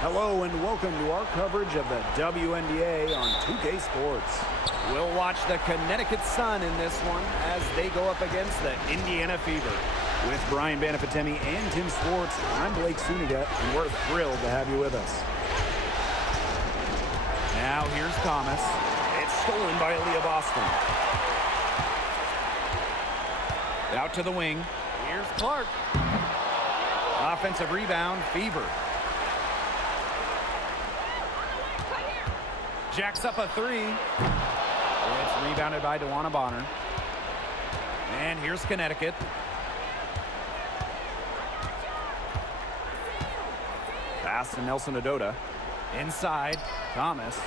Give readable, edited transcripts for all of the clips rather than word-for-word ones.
Hello and welcome to our coverage of the WNBA on 2K Sports. We'll watch the Connecticut Sun in this one as they go up against the Indiana Fever. With Brian Banafitemi and Tim Swartz, I'm Blake Suniga, and we're thrilled to have you with us. Now here's Thomas. It's stolen by Aaliyah Boston. Out to the wing. Here's Clark. Offensive rebound, Fever. Jacks up a three. It's rebounded by DeWanna Bonner. And here's Connecticut. Pass to Nelson Adota. Inside, Thomas.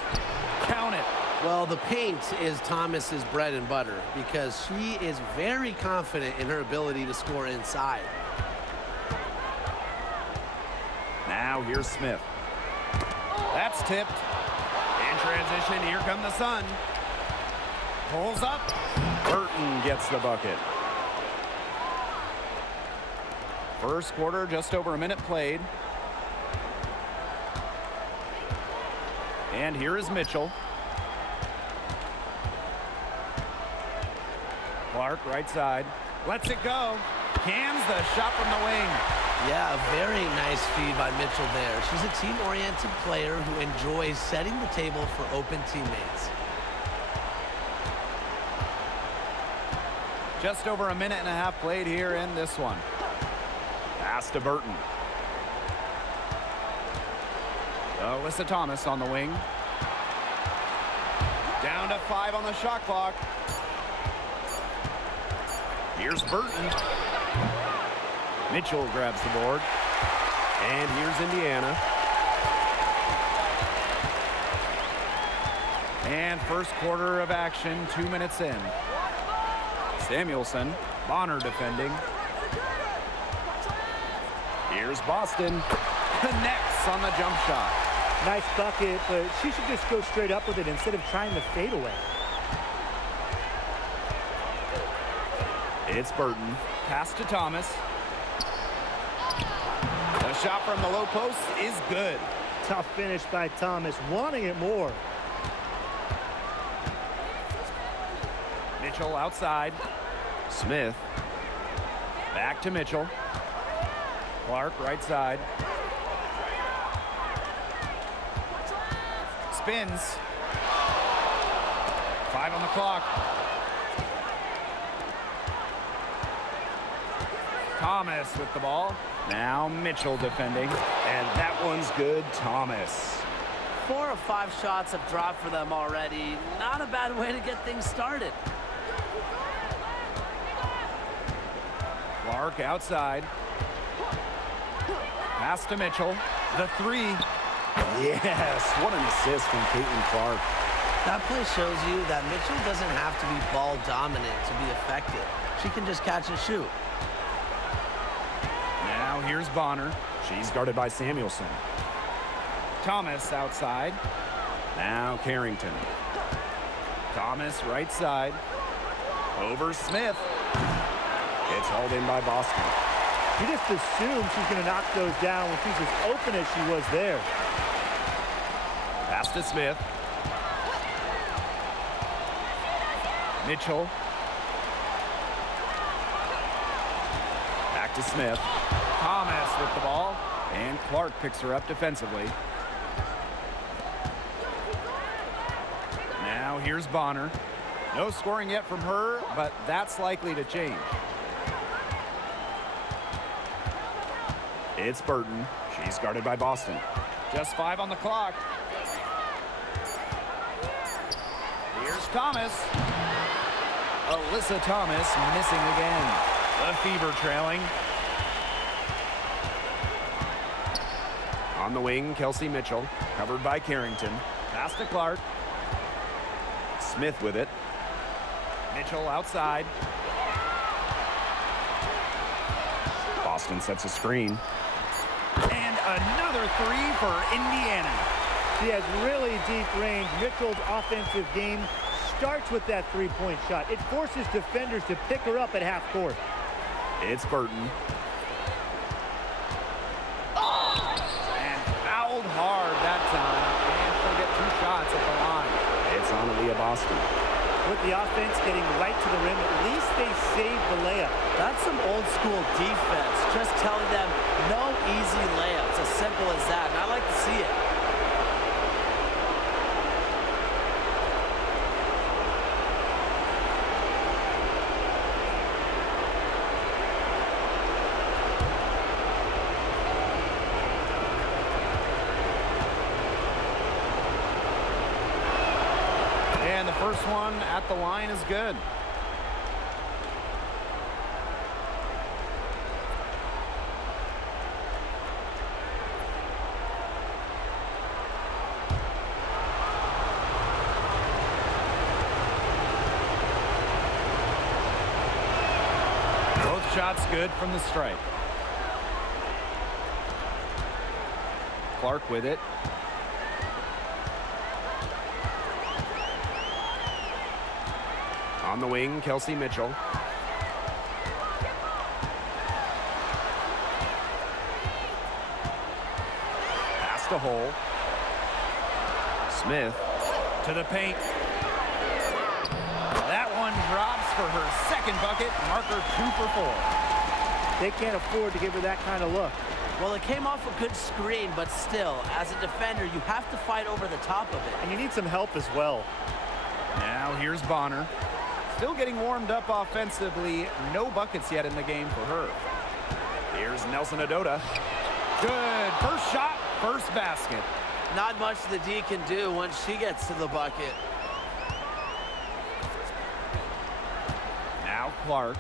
Count it. Well, the paint is Thomas's bread and butter because she is very confident in her ability to score inside. Now here's Smith. That's tipped. In transition, here come the Sun. Pulls up. Burton gets the bucket. First quarter, just over a minute played. And here is Mitchell. Clark, right side. Lets it go. Cans the shot from the wing. Yeah, a very nice feed by Mitchell there. She's a team-oriented player who enjoys setting the table for open teammates. Just over a minute and a half played here in this one. Pass to Burton. Alyssa Thomas on the wing. Down to 5 on the shot clock. Here's Burton. Mitchell grabs the board. And here's Indiana. And first quarter of action, 2 minutes in. Samuelson, Bonner defending. Here's Boston. Connects on the jump shot. Nice bucket, but she should just go straight up with it instead of trying to fade away. It's Burton. Pass to Thomas. The shot from the low post is good. Tough finish by Thomas, wanting it more. Mitchell outside. Smith. Back to Mitchell. Clark right side. Spins. 5 on the clock. Thomas with the ball. Now Mitchell defending. And that one's good, Thomas. 4 of 5 shots have dropped for them already. Not a bad way to get things started. Clark outside. Pass to Mitchell. The three. Yes, what an assist from Caitlin Clark. That play shows you that Mitchell doesn't have to be ball dominant to be effective. She can just catch and shoot. Now here's Bonner. She's guarded by Samuelson. Thomas outside. Now Carrington. Thomas right side. Over Smith. It's hauled in by Boston. You just assume she's going to knock those down when she's as open as she was there. Pass to Smith. Mitchell. Back to Smith. Thomas with the ball. And Clark picks her up defensively. Now here's Bonner. No scoring yet from her, but that's likely to change. It's Burton. She's guarded by Boston. Just 5 on the clock. Here's Thomas. Alyssa Thomas missing again. The Fever trailing. On the wing, Kelsey Mitchell, covered by Carrington. Pass to Clark. Smith with it. Mitchell outside. Boston sets a screen. And another three for Indiana. She has really deep range. Mitchell's offensive game starts with that three-point shot. It forces defenders to pick her up at half court. It's Burton. And fouled hard. on Aaliyah Boston. With the offense getting right to the rim, at least they saved the layup. That's some old school defense, just telling them no easy layups, as simple as that, and I like to see it. And the first one at the line is good. Both shots good from the stripe. Clark with it. On the wing, Kelsey Mitchell. Pass to Hole. Smith to the paint. That one drops for her second bucket. Marker 2 for 4. They can't afford to give her that kind of look. Well, it came off a good screen, but still, as a defender, you have to fight over the top of it. And you need some help as well. Now here's Bonner. Still getting warmed up offensively. No buckets yet in the game for her. Here's Nelson Adota. Good. First shot, first basket. Not much the D can do once she gets to the bucket. Now Clark.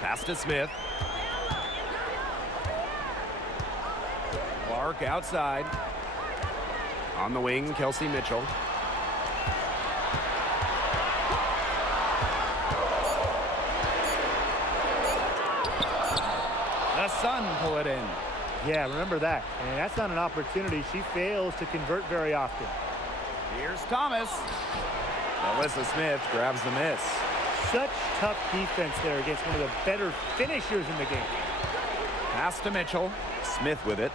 Pass to Smith. Clark outside. On the wing, Kelsey Mitchell. The Sun pull it in. Yeah, remember that. And that's not an opportunity she fails to convert very often. Here's Thomas. Alyssa Smith grabs the miss. Such tough defense there against one of the better finishers in the game. Pass to Mitchell. Smith with it.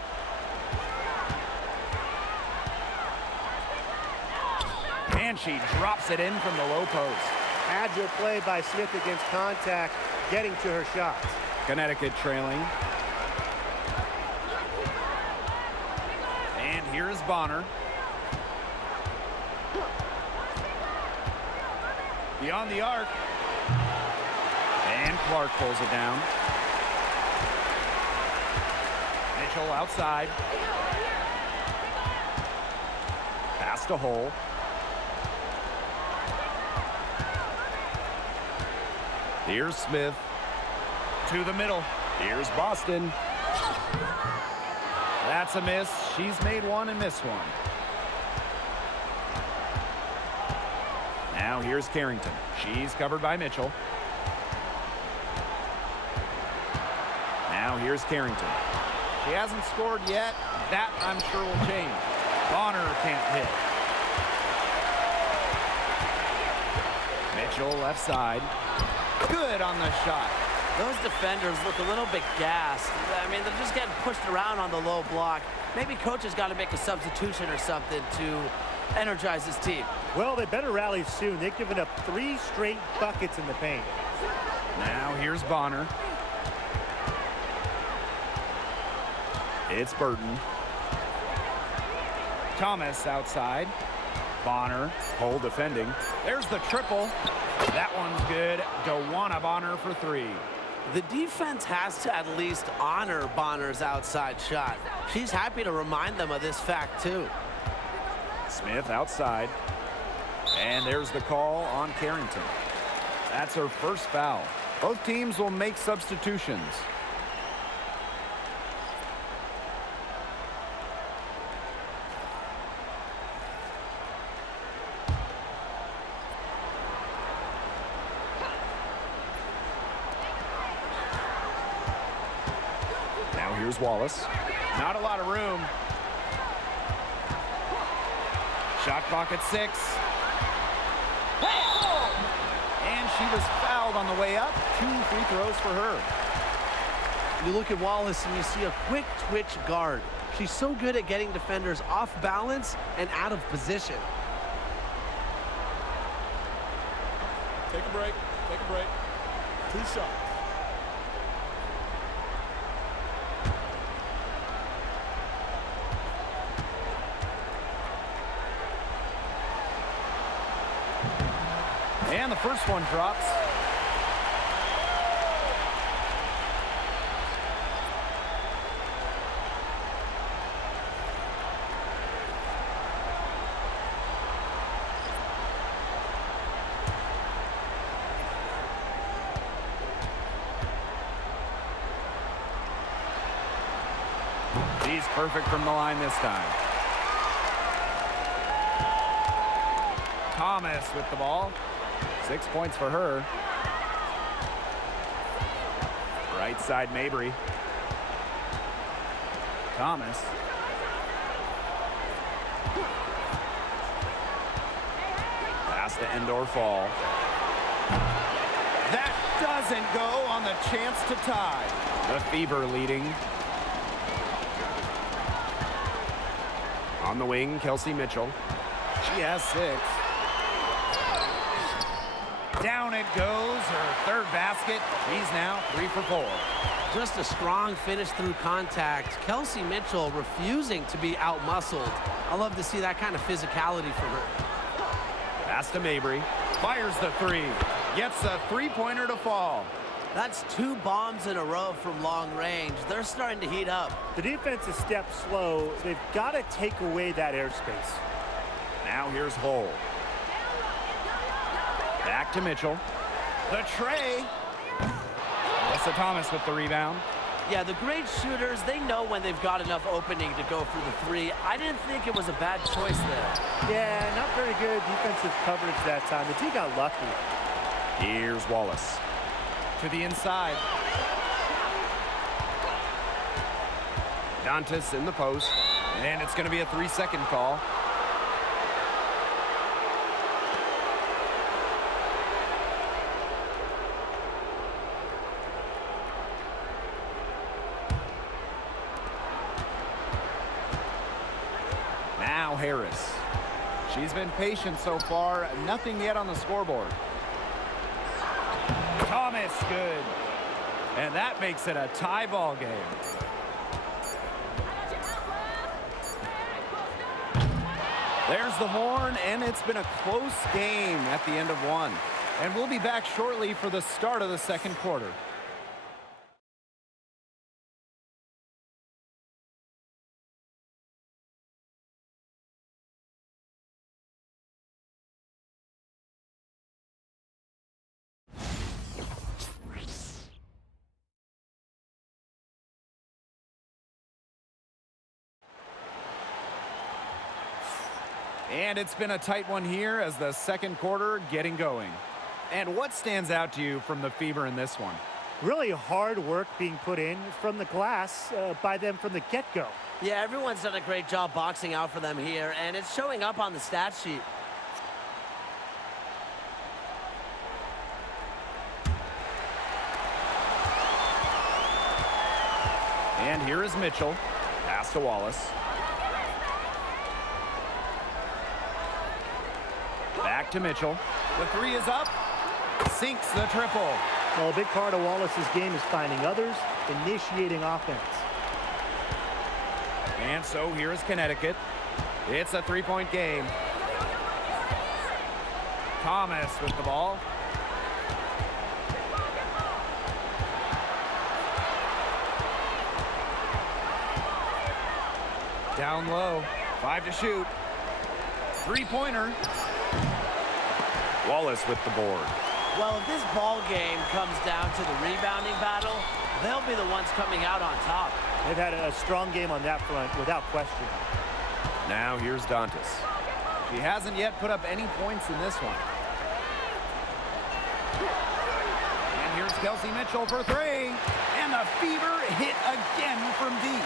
And she drops it in from the low post. Agile play by Smith against contact, getting to her shots. Connecticut trailing. And here's Bonner. Beyond the arc. And Clark pulls it down. Mitchell outside. Pass to Hole. Here's Smith. To the middle. Here's Boston. That's a miss. She's made one and missed one. Now here's Carrington. She's covered by Mitchell. Now here's Carrington. She hasn't scored yet. That, I'm sure, will change. Bonner can't hit. Mitchell left side. Good on the shot. Those defenders look a little bit gassed. I mean, they're just getting pushed around on the low block. Maybe coach has got to make a substitution or something to energize his team. Well, they better rally soon. They've given up 3 straight buckets in the paint. Now here's Bonner. It's Burton. Thomas outside. Bonner, Hole defending. There's the triple. That one's good. DeWanna Bonner for 3. The defense has to at least honor Bonner's outside shot. She's happy to remind them of this fact, too. Smith outside. And there's the call on Carrington. That's her first foul. Both teams will make substitutions. Now here's Wallace. Not a lot of room. Shot clock at 6. And she was fouled on the way up. 2 free throws for her. You look at Wallace and you see a quick twitch guard. She's so good at getting defenders off balance and out of position. Take a break. Take a break. 2 shots. And the first one drops. He's perfect from the line this time. Thomas with the ball. 6 points for her. Right side, Mabry. Thomas. Pass to Endor Fall. That doesn't go on the chance to tie. The Fever leading. On the wing, Kelsey Mitchell. She has 6. Down it goes, her third basket. She's now 3 for 4. Just a strong finish through contact. Kelsey Mitchell refusing to be out-muscled. I love to see that kind of physicality from her. Pass to Mabry. Fires the 3. Gets a 3-pointer to fall. That's 2 bombs in a row from long range. They're starting to heat up. The defense is stepped slow. They've got to take away that airspace. Now here's Hull. Back to Mitchell. The tray. Alyssa Thomas with the rebound. Yeah, the great shooters, they know when they've got enough opening to go for the 3. I didn't think it was a bad choice there. Yeah, not very good defensive coverage that time. The D got lucky. Here's Wallace. To the inside. Dantas in the post. And it's going to be a 3-second call. Now Harris. She's been patient so far. Nothing yet on the scoreboard. Thomas, good. And that makes it a tie ball game. There's the horn, and it's been a close game at the end of 1. And we'll be back shortly for the start of the second quarter. And it's been a tight one here as the second quarter getting going. And what stands out to you from the Fever in this one? Really hard work being put in from the glass by them from the get-go. Yeah, everyone's done a great job boxing out for them here, and it's showing up on the stat sheet. And here is Mitchell. Pass to Wallace. Back to Mitchell. The 3 is up. Sinks the triple. Well, a big part of Wallace's game is finding others, initiating offense. And so here is Connecticut. It's a 3-point game. Thomas with the ball. Down low. 5 to shoot. 3-pointer. Wallace with the board. Well, if this ball game comes down to the rebounding battle, they'll be the ones coming out on top. They've had a strong game on that front, without question. Now here's Dantas. She hasn't yet put up any points in this one. And here's Kelsey Mitchell for 3. And the Fever hit again from deep.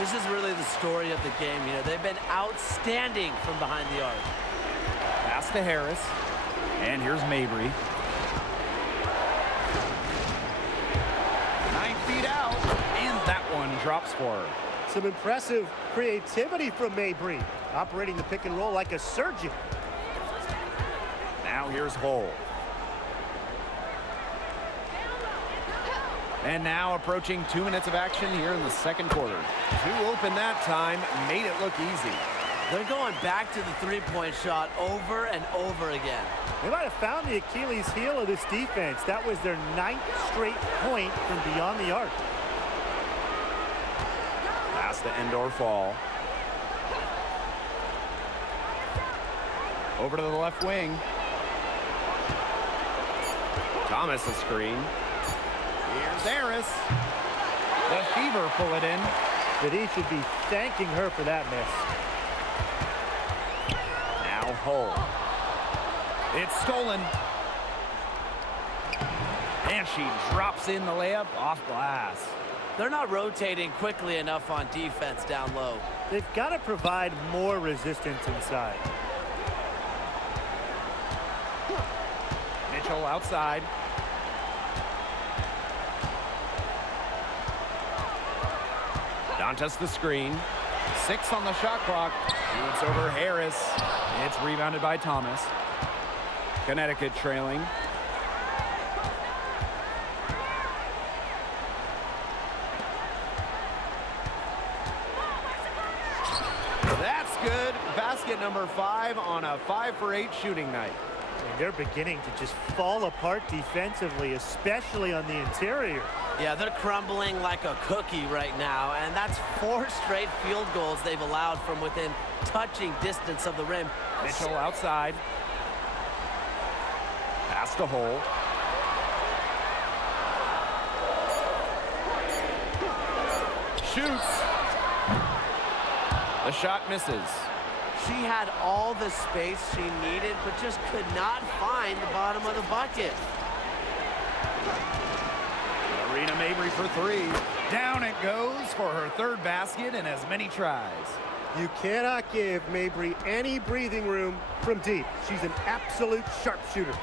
This is really the story of the game here. They've been outstanding from behind the arc. Pass to Harris. And here's Mabry. 9 feet out. And that one drops for her. Some impressive creativity from Mabry, operating the pick and roll like a surgeon. Now here's Hull. And now approaching 2 minutes of action here in the second quarter. Too open that time, made it look easy. They're going back to the three-point shot over and over again. They might have found the Achilles heel of this defense. That was their 9th straight point from beyond the arc. Pass to end or fall. Over to the left wing. Thomas a screen. Here's Harris. The Fever pull it in. But he should be thanking her for that miss. Now Hull. It's stolen. And she drops in the layup off glass. They're not rotating quickly enough on defense down low. They've got to provide more resistance inside. Mitchell outside. Dantas the screen. 6 on the shot clock. Shoots over Harris. It's rebounded by Thomas. Connecticut trailing. That's good. Basket number 5 on a 5 for 8 shooting night. And they're beginning to just fall apart defensively, especially on the interior. Yeah, they're crumbling like a cookie right now, and that's 4 straight field goals they've allowed from within touching distance of the rim. Mitchell outside. Pass to Hull. Shoots. The shot misses. She had all the space she needed, but just could not find the bottom of the bucket. Marina Mabry for 3. Down it goes for her 3rd basket in as many tries. You cannot give Mabry any breathing room from deep. She's an absolute sharpshooter.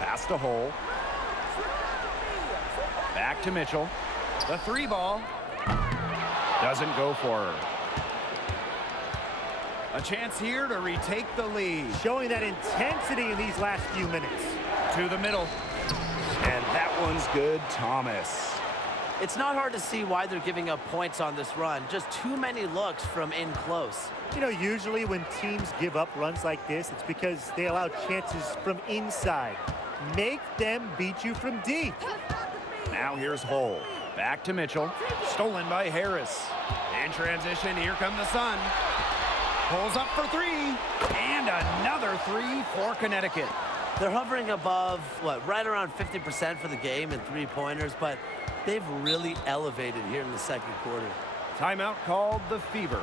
Pass to Hull. Back to Mitchell. The 3 ball doesn't go for her. A chance here to retake the lead. Showing that intensity in these last few minutes. To the middle. And that one's good, Thomas. It's not hard to see why they're giving up points on this run. Just too many looks from in close. You know, usually when teams give up runs like this, it's because they allow chances from inside. Make them beat you from deep. Now here's Hull. Back to Mitchell. Stolen by Harris. In transition, here come the Sun. Pulls up for 3. And another 3 for Connecticut. They're hovering above, right around 50% for the game in three-pointers, but they've really elevated here in the second quarter. Timeout called the Fever.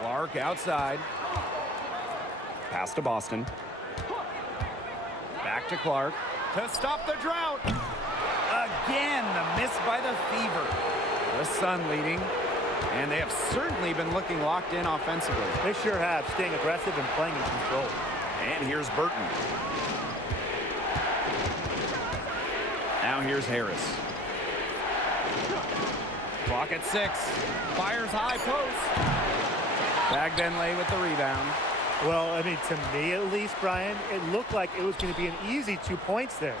Clark outside. Pass to Boston. Back to Clark to stop the drought. again, the miss by the Fever. The Sun leading, and they have certainly been looking locked in offensively. They sure have, staying aggressive and playing in control. And here's Burton. Now here's Harris. Clock at 6. Fires high post. Bagbenlay with the rebound. Well, I mean, to me at least, Brian, it looked like it was going to be an easy 2 points there.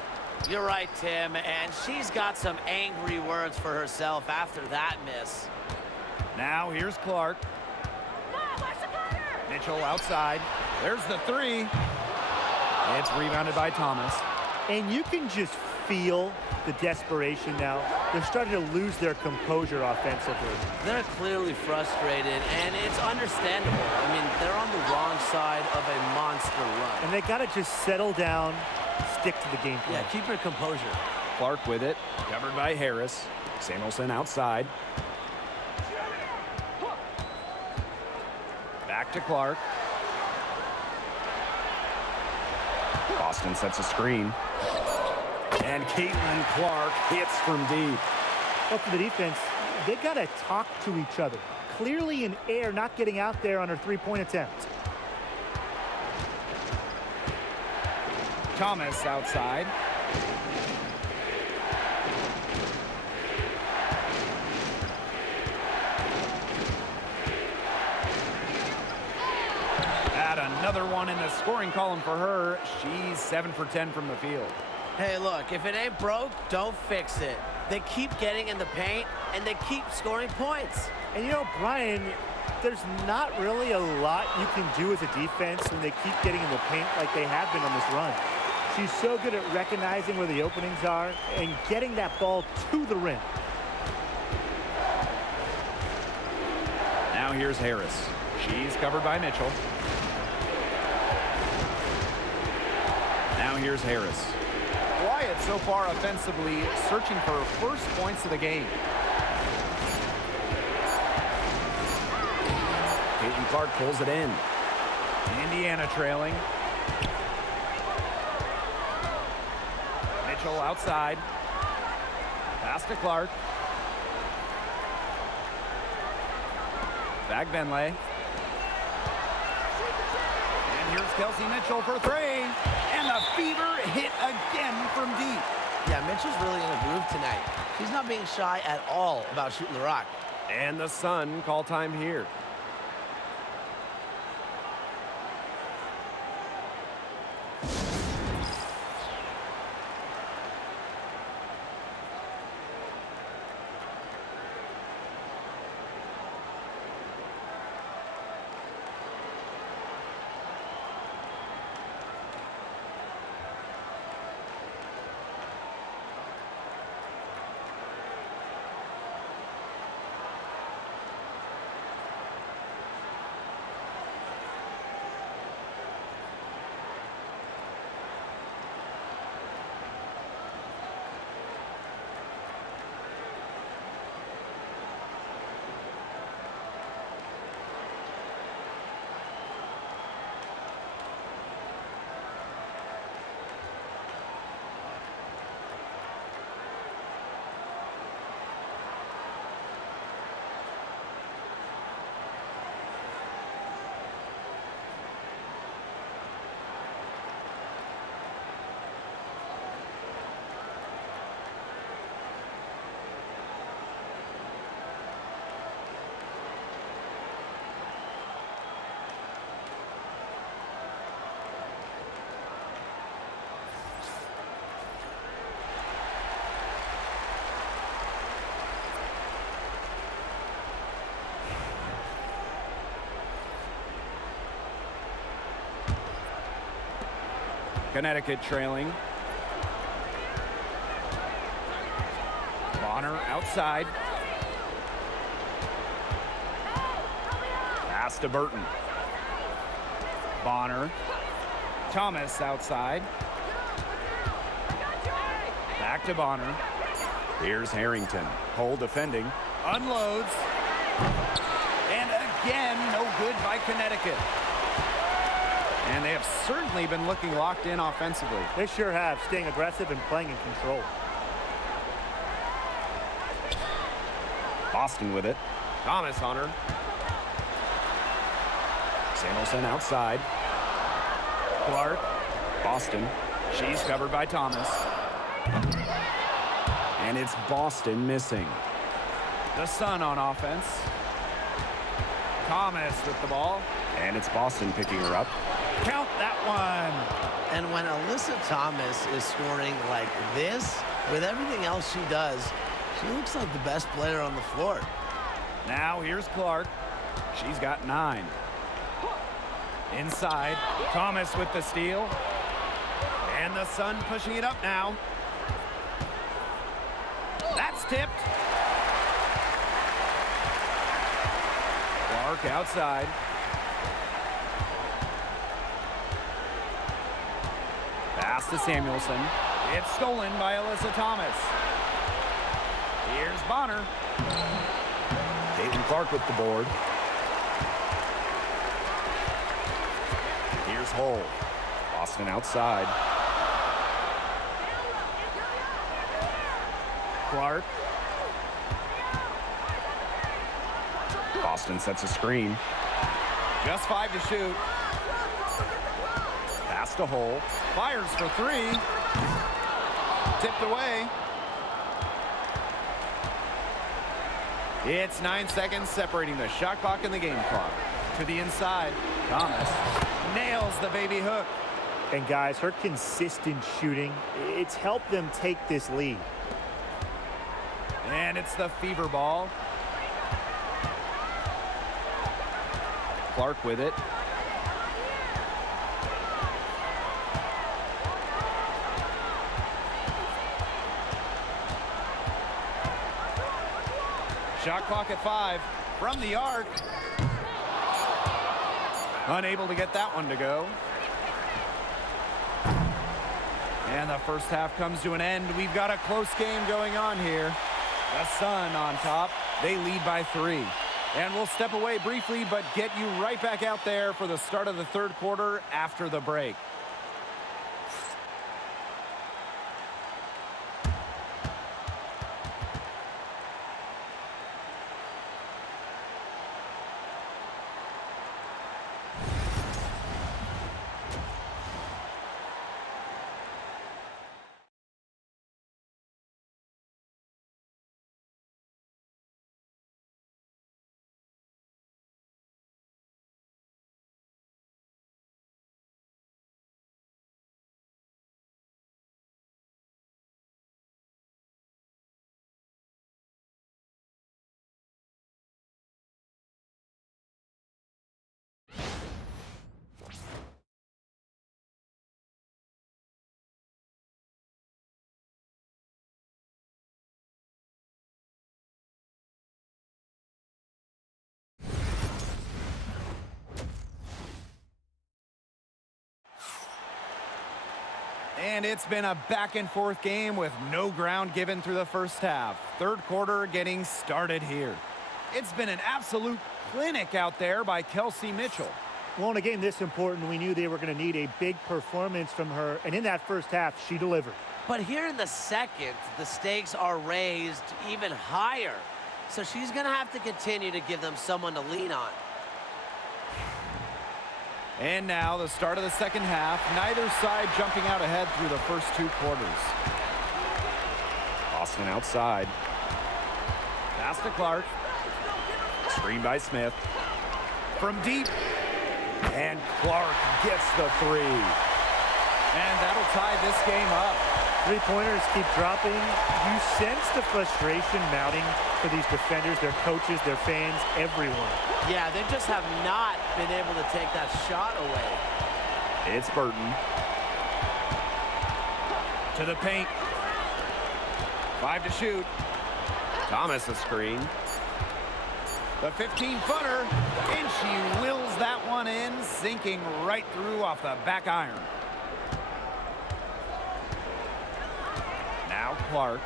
You're right, Tim, and she's got some angry words for herself after that miss. Now here's Clark. Mitchell outside. There's the 3. It's rebounded by Thomas. And you can just feel the desperation now. They're starting to lose their composure offensively. They're clearly frustrated, and it's understandable. I mean, they're on the wrong side of a monster run. And they got to just settle down, stick to the game plan. Yeah, keep your composure. Clark with it. Covered by Harris. Samuelson outside. Back to Clark. Boston sets a screen. And Caitlin Clark hits from deep. Well, for the defense, they got to talk to each other. Clearly in air, not getting out there on her three-point attempt. Thomas outside. Add another one in the scoring column for her. She's 7 for 10 from the field. Hey, look, if it ain't broke, don't fix it. They keep getting in the paint, and they keep scoring points. And you know, Brian, there's not really a lot you can do as a defense when they keep getting in the paint like they have been on this run. She's so good at recognizing where the openings are and getting that ball to the rim. Now here's Harris. She's covered by Mitchell. Now here's Harris. Wyatt so far offensively searching for first points of the game. Caitlin Clark pulls it in. Indiana trailing. Mitchell outside. Pass to Clark. Bagbenlay. And here's Kelsey Mitchell for 3. And the Fever hit again from deep. Yeah, Mitchell's really in a groove tonight. She's not being shy at all about shooting the rock. And the Sun call time here. Connecticut trailing. Bonner outside. Pass to Burton. Bonner. Thomas outside. Back to Bonner. Here's Harrington. Hole defending. Unloads. And again, no good by Connecticut. And they have certainly been looking locked in offensively. They sure have, staying aggressive and playing in control. Boston with it. Thomas on her. Samuelson outside. Clark. Boston. She's covered by Thomas. And it's Boston missing. The Sun on offense. Thomas with the ball. And it's Boston picking her up. Count that one. And when Alyssa Thomas is scoring like this, with everything else she does, she looks like the best player on the floor. Now here's Clark. She's got 9. Inside, Thomas with the steal. And the Sun pushing it up now. That's tipped. Clark outside. Pass to Samuelson. It's stolen by Alyssa Thomas. Here's Bonner. Caitlin Clark with the board. Here's Hull. Boston outside. Clark. Boston sets a screen. Just 5 to shoot. Pass to Hull. Fires for 3. Tipped away. It's 9 seconds separating the shot clock and the game clock. To the inside. Thomas nails the baby hook. And guys, her consistent shooting, it's helped them take this lead. And it's the Fever ball. Clark with it. Shot clock at 5 from the arc. Unable to get that one to go. And the first half comes to an end. We've got a close game going on here. The Sun on top. They lead by 3. And we'll step away briefly, but get you right back out there for the start of the third quarter after the break. And it's been a back-and-forth game with no ground given through the first half. Third quarter getting started here. It's been an absolute clinic out there by Kelsey Mitchell. Well, in a game this important, we knew they were going to need a big performance from her. And in that first half, she delivered. But here in the second, the stakes are raised even higher. So she's going to have to continue to give them someone to lean on. And now the start of the second half. Neither side jumping out ahead through the first 2 quarters. Boston outside. Pass to Clark. Screen by Smith. From deep. And Clark gets the 3. And that'll tie this game up. 3-pointers keep dropping. You sense the frustration mounting for these defenders, their coaches, their fans, everyone. Yeah, they just have not been able to take that shot away. It's Burton. To the paint. 5 to shoot. Thomas a screen. The 15-footer. And she wills that one in, sinking right through off the back iron. Now Clark.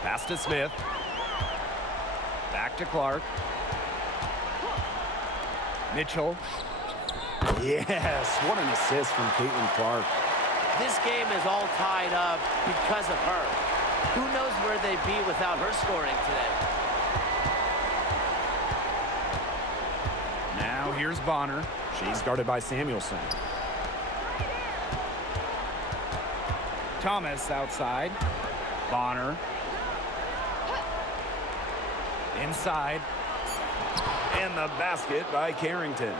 Pass to Smith. Back to Clark. Mitchell. Yes, what an assist from Caitlin Clark. This game is all tied up because of her. Who knows where they'd be without her scoring today? here's Bonner. She's guarded by Samuelson. Thomas outside. Bonner. Inside. And the basket by Carrington.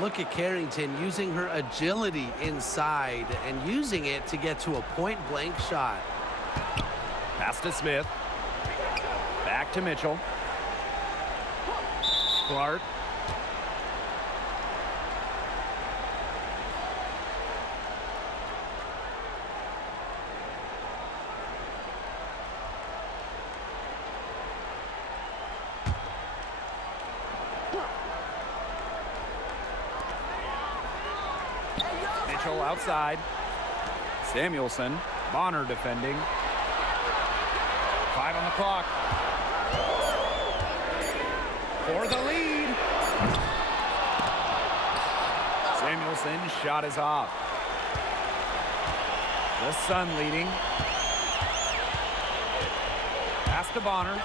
Look at Carrington using her agility inside and using it to get to a point-blank shot. Pass to Smith. Back to Mitchell. Clark. Mitchell outside. Samuelson. Bonner defending. 5 on the clock. For the lead. Samuelson's shot is off. The Sun leading. Pass to Bonner.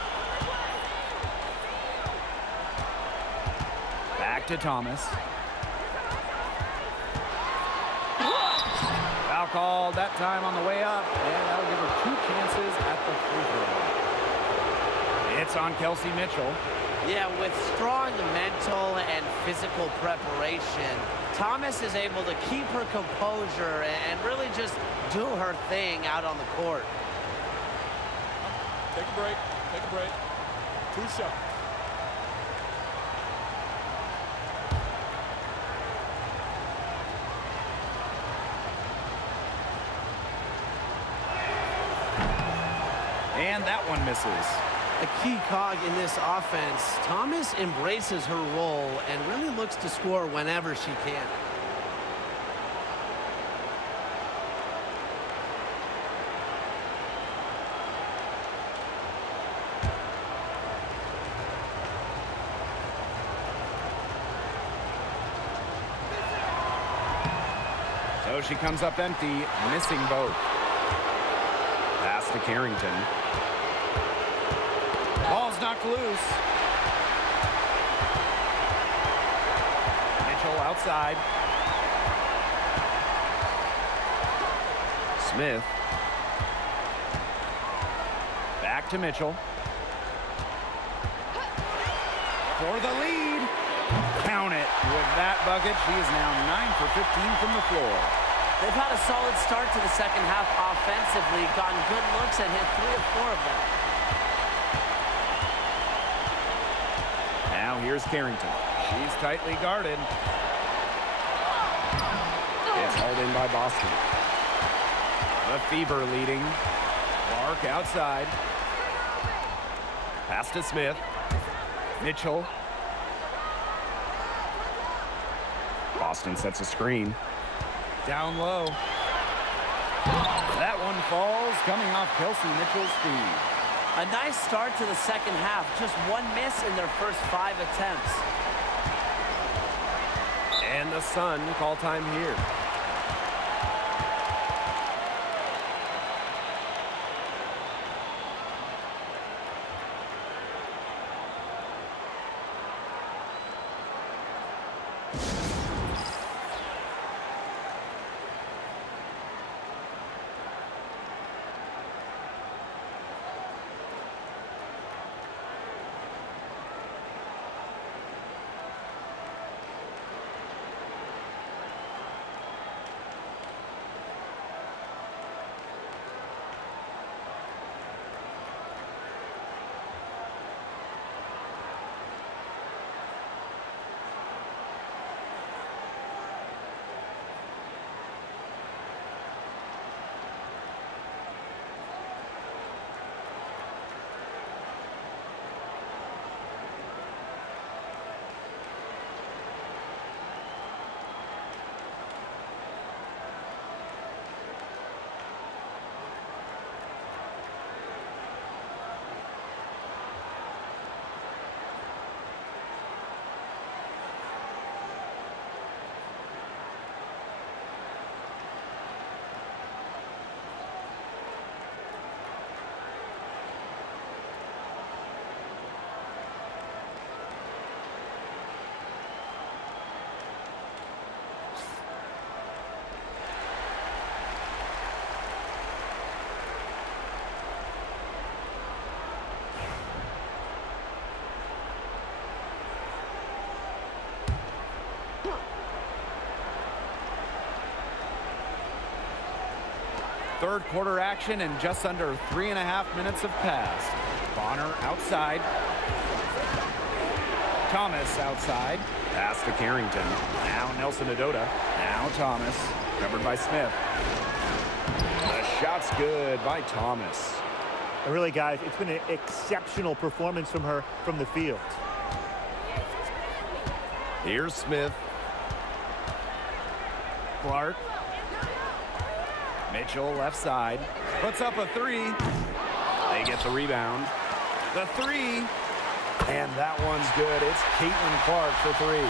Back to Thomas. Foul called that time on the way up, and that'll give her 2 chances at the free throw. It's on Kelsey Mitchell. Yeah, with strong mental and physical preparation, Thomas is able to keep her composure and really just do her thing out on the court. Take a break. Take a break. 2 shots. And that one misses. A key cog in this offense, Thomas embraces her role and really looks to score whenever she can. So she comes up empty, missing both. Pass to Carrington. Ball's knocked loose. Mitchell outside. Smith. Back to Mitchell. For the lead. Count it. With that bucket, she is now 9 for 15 from the floor. They've had a solid start to the second half offensively, gotten good looks and hit 3 or 4 of them. Now here's Carrington. She's tightly guarded. It's hauled in by Boston. The Fever leading. Clark outside. Pass to Smith. Mitchell. Boston sets a screen. Down low. That one falls, coming off Kelsey Mitchell's feed. A nice start to the second half. Just 1 miss in their first 5 attempts. And the Sun call time here. Third quarter action and just under 3.5 minutes have passed. Bonner outside. Thomas outside. Pass to Carrington. Now Nelson Adota. Now Thomas. Covered by Smith. The shot's good by Thomas. And really, guys, it's been an exceptional performance from her from the field. Here's Smith. Clark. Mitchell left side. Puts up a three. They get the rebound. The three. And that one's good. It's Caitlin Clark for three.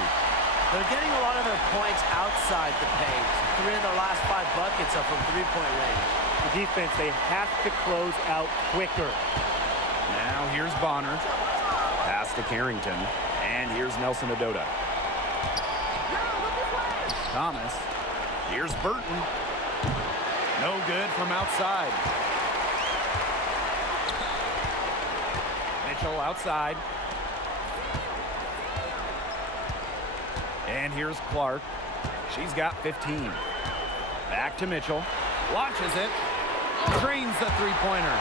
They're getting a lot of their points outside the paint. 3 of their last 5 buckets are from three-point range. The defense, they have to close out quicker. Now here's Bonner. Pass to Carrington. And here's Nelson Adota. Thomas. Here's Burton. No good from outside. Mitchell outside. And here's Clark. She's got 15. Back to Mitchell. Launches it. Drains the three-pointer.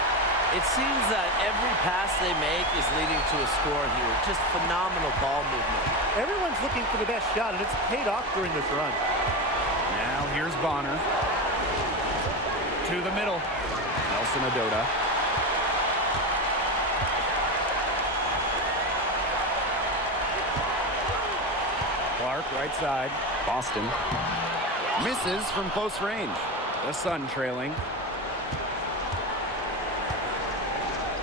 It seems that every pass they make is leading to a score here. Just phenomenal ball movement. Everyone's looking for the best shot, and it's paid off during this run. Now here's Bonner. To the middle. Nelson Adota. Clark, right side. Boston. Misses from close range. The Sun trailing.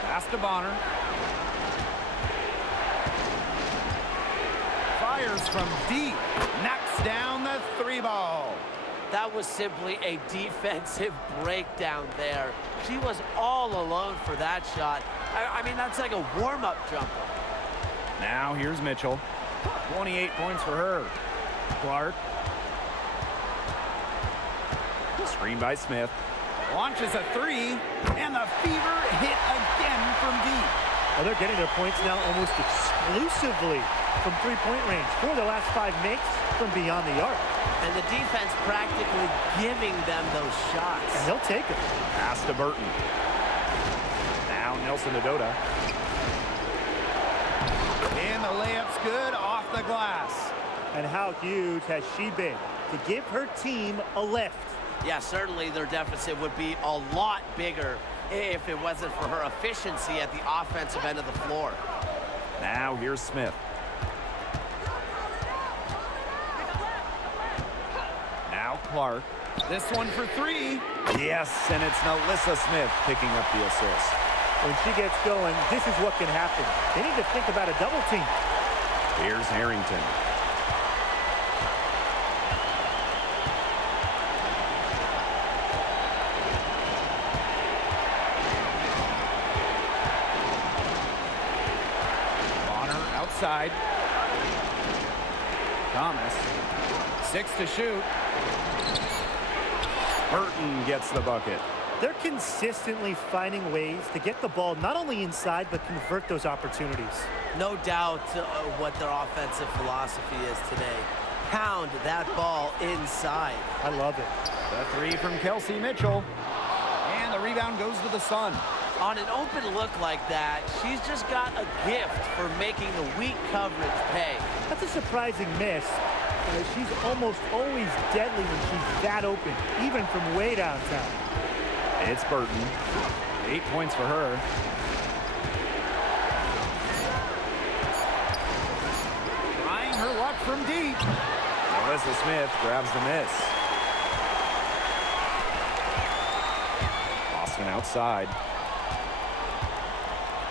Pass to Bonner. Fires from deep. Knocks down the three ball. That was simply a defensive breakdown there. She was all alone for that shot. I mean, that's like a warm-up jumper. Now here's Mitchell. 28 points for her. Clark. Screen by Smith. Launches a three. And the Fever hit again from deep. Well, they're getting their points now almost exclusively from three-point range. 4 of the last 5 makes from beyond the arc. And the defense practically giving them those shots. And they'll take it. Pass to Burton. Now Nelson Adota. And the layup's good off the glass. And how huge has she been to give her team a lift? Yeah, certainly their deficit would be a lot bigger if it wasn't for her efficiency at the offensive end of the floor. Now here's Smith. Now Clark. This one for three. Yes, and it's Nalissa Smith picking up the assist. When she gets going, this is what can happen. They need to think about a double team. Here's Harrington. Bonner outside. Thomas. 6 to shoot. Burton gets the bucket. They're consistently finding ways to get the ball not only inside, but convert those opportunities. No doubt what their offensive philosophy is today. Pound that ball inside. I love it. The three from Kelsey Mitchell. And the rebound goes to the Sun. On an open look like that, she's just got a gift for making the weak coverage pay. That's a surprising miss. She's almost always deadly when she's that open, even from way downtown. It's Burton. 8 points for her. Trying her luck from deep. Melissa Smith grabs the miss. Boston outside.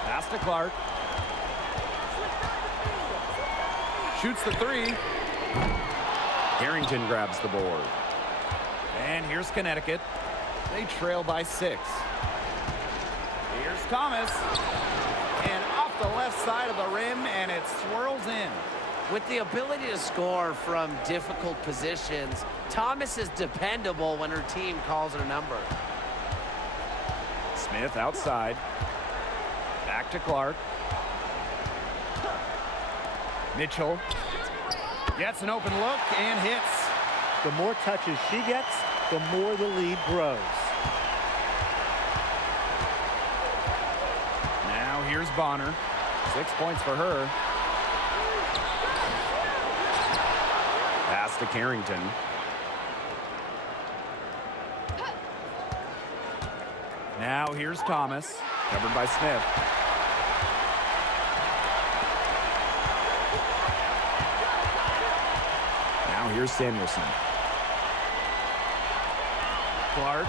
Pass to Clark. Shoots the three. Carrington grabs the board. And here's Connecticut. They trail by 6. Here's Thomas. And off the left side of the rim, and it swirls in. With the ability to score from difficult positions, Thomas is dependable when her team calls her number. Smith outside. Back to Clark. Mitchell gets an open look and hits. The more touches she gets, the more the lead grows. here's Bonner. 6 points for her. Pass to Carrington. Now here's Thomas. Covered by Smith. Now here's Samuelson. Clark.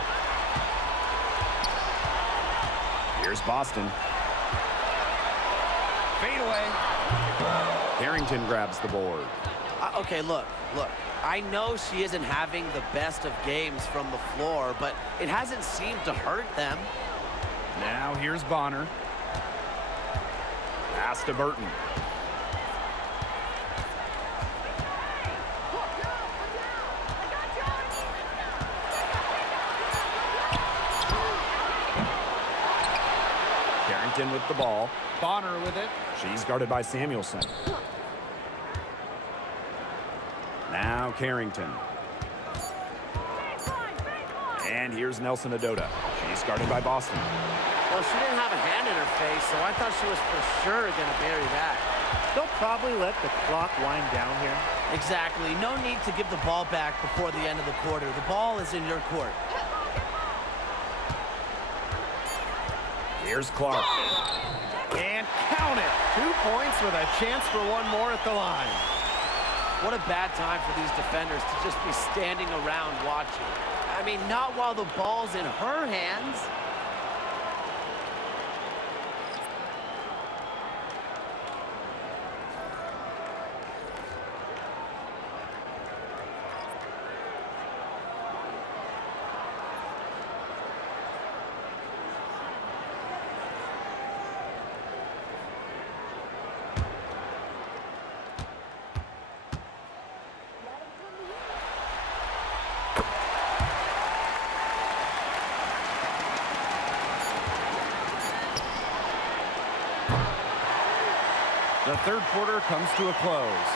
Here's Boston. Fade away. Carrington grabs the board. Okay, look. I know she isn't having the best of games from the floor, but it hasn't seemed to hurt them. Now here's Bonner. Pass to Burton. Carrington with the ball. Bonner with it. She's guarded by Samuelson. Now Carrington. And here's Nelson Adota. She's guarded by Boston. Well, she didn't have a hand in her face, so I thought she was for sure going to bury that. They'll probably let the clock wind down here. Exactly. No need to give the ball back before the end of the quarter. The ball is in your court. Here's Clark. And count it. 2 points with a chance for one more at the line. What a bad time for these defenders to just be standing around watching. I mean, not while the ball's in her hands. The third quarter comes to a close.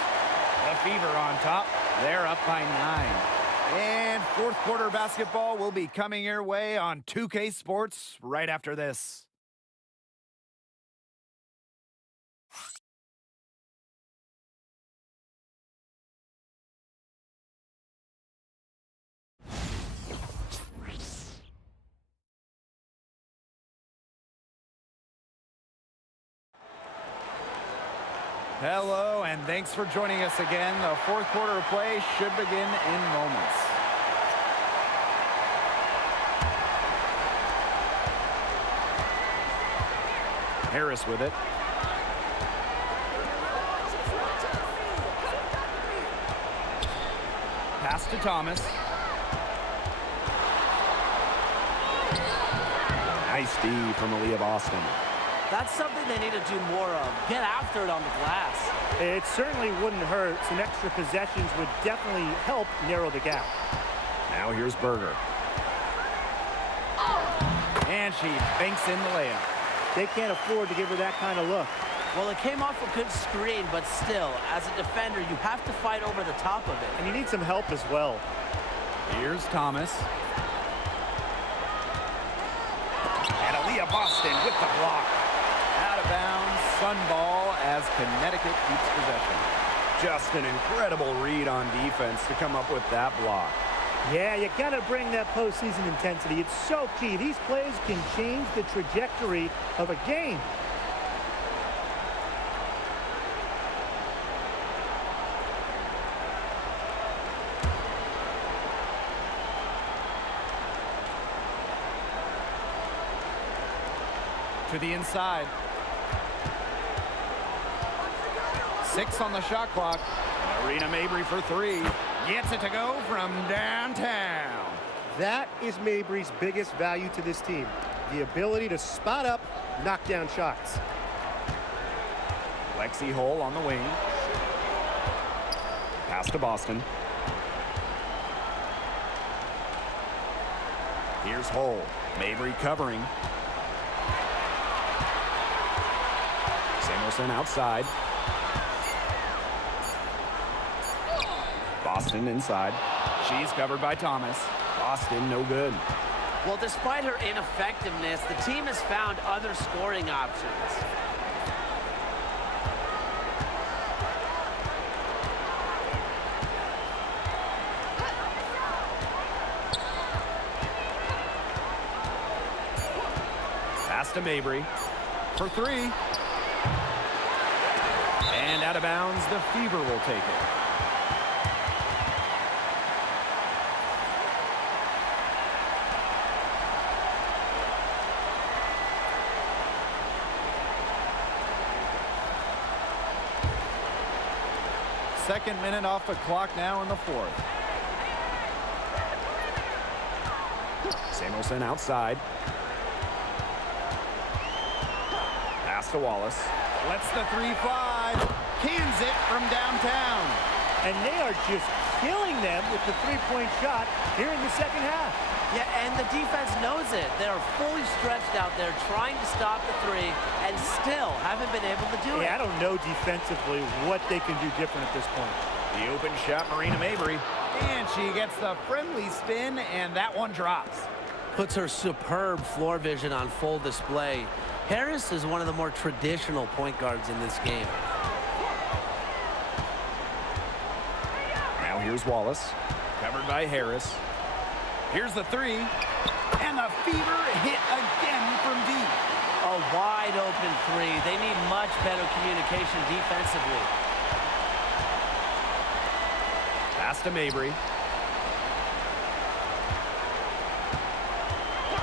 The Fever on top. They're up by 9. And fourth quarter basketball will be coming your way on 2K Sports right after this. Hello, and thanks for joining us again. The fourth quarter of play should begin in moments. Harris with it. Pass to Thomas. Nice D from Aaliyah Boston. That's something they need to do more of. Get after it on the glass. It certainly wouldn't hurt. Some extra possessions would definitely help narrow the gap. Now here's Berger. And she banks in the layup. They can't afford to give her that kind of look. Well, it came off a good screen, but still, as a defender, you have to fight over the top of it. And you need some help as well. Here's Thomas. And Aaliyah Boston with the block. Out of bounds, Sun ball as Connecticut keeps possession. Just an incredible read on defense to come up with that block. Yeah, you got to bring that postseason intensity. It's so key. These plays can change the trajectory of a game. To the inside. 6 on the shot clock. Marina Mabry for 3. Gets it to go from downtown. That is Mabry's biggest value to this team. The ability to spot up, knock down shots. Lexi Hole on the wing. Pass to Boston. Here's Hole. Mabry covering. Samuelson outside. Boston inside. She's covered by Thomas. Boston no good. Well, despite her ineffectiveness, the team has found other scoring options. Pass to Mabry for three. And out of bounds, the Fever will take it. Second minute off the clock now in the fourth. Samuelson outside. Pass to Wallace. Lets the 3-5. Cans it from downtown. And they are just killing them with the three-point shot here in the second half. Yeah, and the defense knows it. They're fully stretched out there trying to stop the three and still haven't been able to do it. Yeah, I don't know defensively what they can do different at this point. The open shot, Marina Mabry. And she gets the friendly spin, and that one drops. Puts her superb floor vision on full display. Harris is one of the more traditional point guards in this game. Now here's Wallace. Covered by Harris. Here's the three. And the Fever hit again from deep. A wide open three. They need much better communication defensively. Pass to Mabry.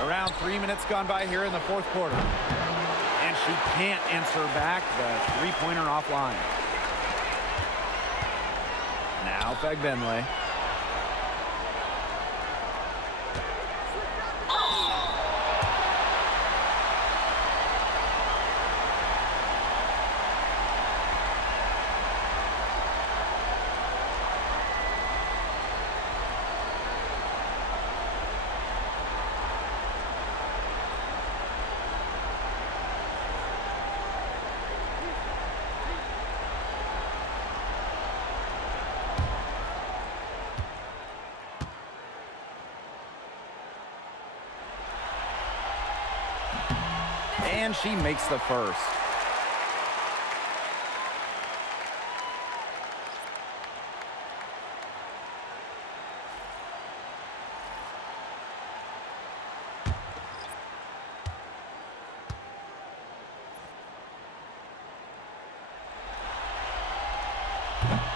Around 3 minutes gone by here in the fourth quarter. And she can't answer back the three-pointer offline. Now Fagbenle. And she makes the first.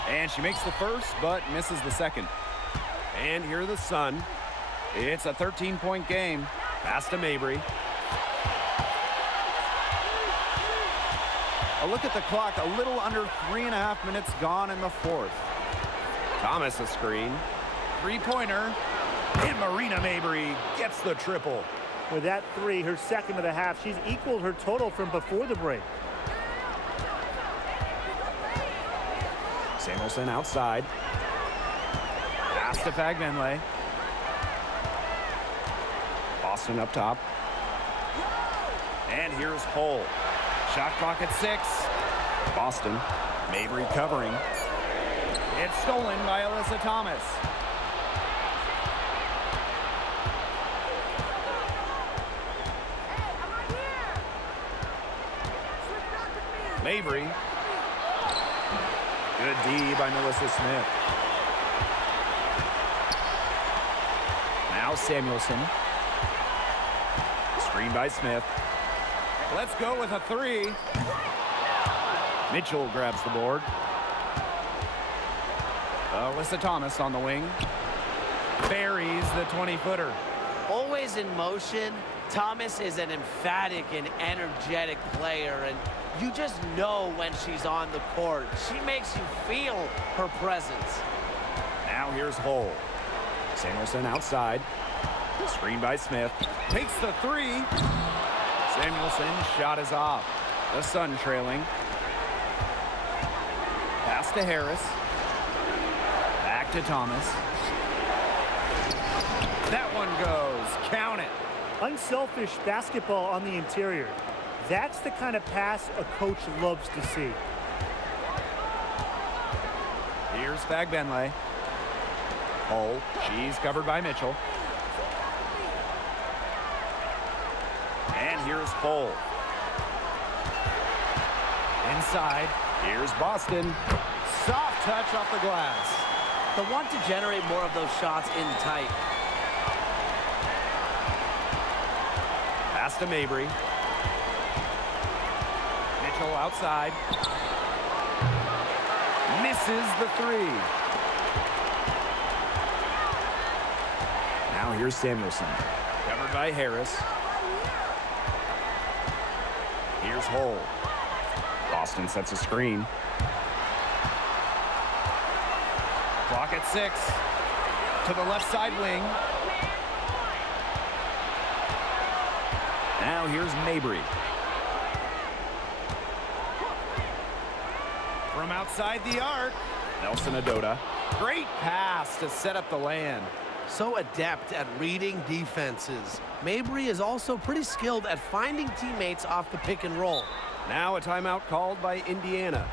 And she makes the first, but misses the second. And here are the Sun. It's a 13-point game. Pass to Mabry. A look at the clock, a little under 3.5 minutes gone in the fourth. Thomas a screen. Three-pointer. And Marina Mabry gets the triple. With that three, her second of the half, she's equaled her total from before the break. Samuelson outside. Pass to Fagbenle. Boston up top. And here's Hull. Shot clock at 6. Boston. Mabry covering. It's stolen by Alyssa Thomas. Mabry. Good D by Melissa Smith. Now Samuelson. Screen by Smith. Let's go with a three. Mitchell grabs the board. Alyssa Thomas on the wing. Buries the 20-footer. Always in motion, Thomas is an emphatic and energetic player, and you just know when she's on the court. She makes you feel her presence. Now here's Hull. Samuelson outside. Screen by Smith. Takes the three. Samuelson's shot is off. The Sun trailing. Pass to Harris. Back to Thomas. That one goes. Count it. Unselfish basketball on the interior. That's the kind of pass a coach loves to see. Here's Fagbenle. Hull. She's covered by Mitchell. And here's Cole. Inside. Here's Boston. Soft touch off the glass. They'll want to generate more of those shots in tight. Pass to Mabry. Mitchell outside. Misses the three. Now here's Samuelson. Covered by Harris. Here's Hull. Boston sets a screen. Clock at 6. To the left side wing. Now here's Mabry. From outside the arc, Nelson Adota. Great pass to set up the land. So adept at reading defenses. Mabry is also pretty skilled at finding teammates off the pick and roll. Now a timeout called by Indiana.